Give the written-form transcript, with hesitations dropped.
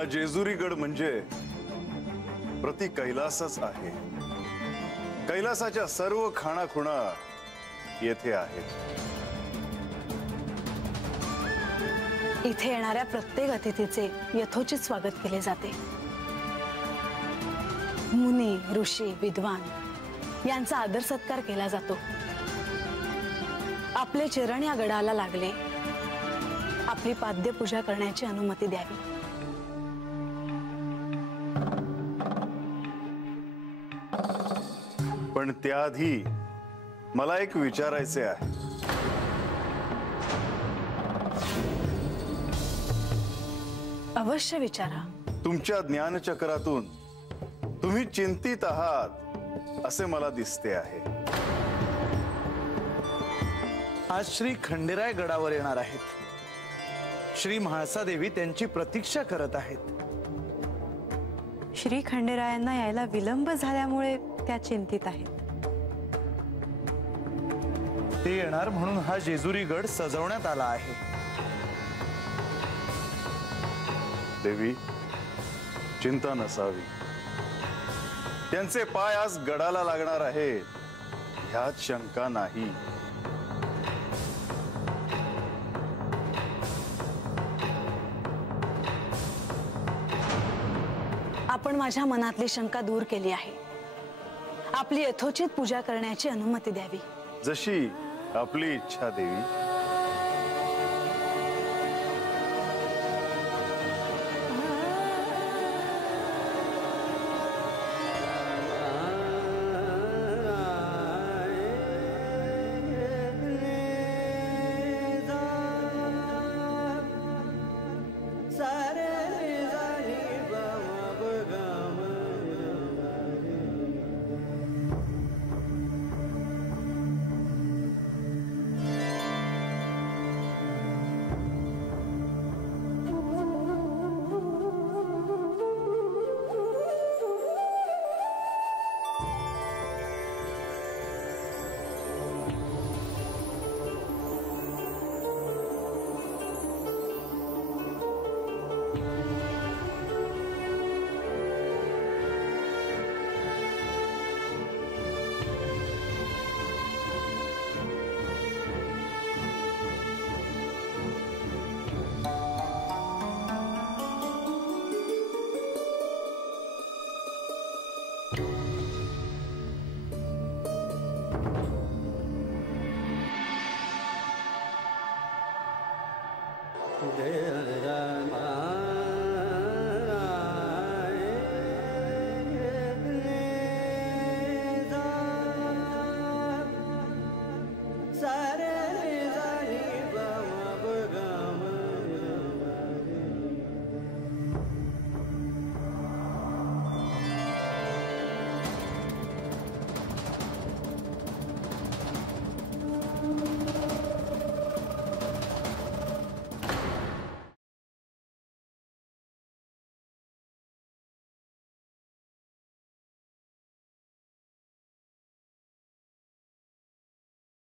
हा जेजुरीगड म्हणजे प्रति कैलासच आहे। कैलासाच्या सर्व खाणाखुणा येथे आहेत। इथे येणाऱ्या प्रत्येक अतिथीचे यथोचित स्वागत केले जाते। मुनी, ऋषी, विद्वान यांचा आदर सत्कार केला जातो। आपले चरण या गडाला लागले, आपली पाद्य पूजा करण्याची अनुमती द्यावी। पण त्याआधी मला एक विचारायचे आहे। अवश्य विचारा। तुमच्या ज्ञानचक्रातून तुम्ही चिंतित आहात असे मला दिसते आहे। आज श्री खंडेराय गडावर येणार आहेत। श्री म्हाळसादेवी त्यांची प्रतीक्षा करत आहेत। श्री खंडेरायांना यायला विलंब झाल्यामुळे त्या चिंतित आहेत। ते येणार म्हणून हा जेजुरी गड सजवण्यात आला आहे। देवी, चिंता नसावी। त्यांचे पाय आज गडाला लागणार आहेत ह्यात शंका नाही। आपण माझ्या मनातली शंका दूर केली आहे। आपली यथोचित पूजा करण्याची अनुमती द्यावी। जशी आपली इच्छा देवी।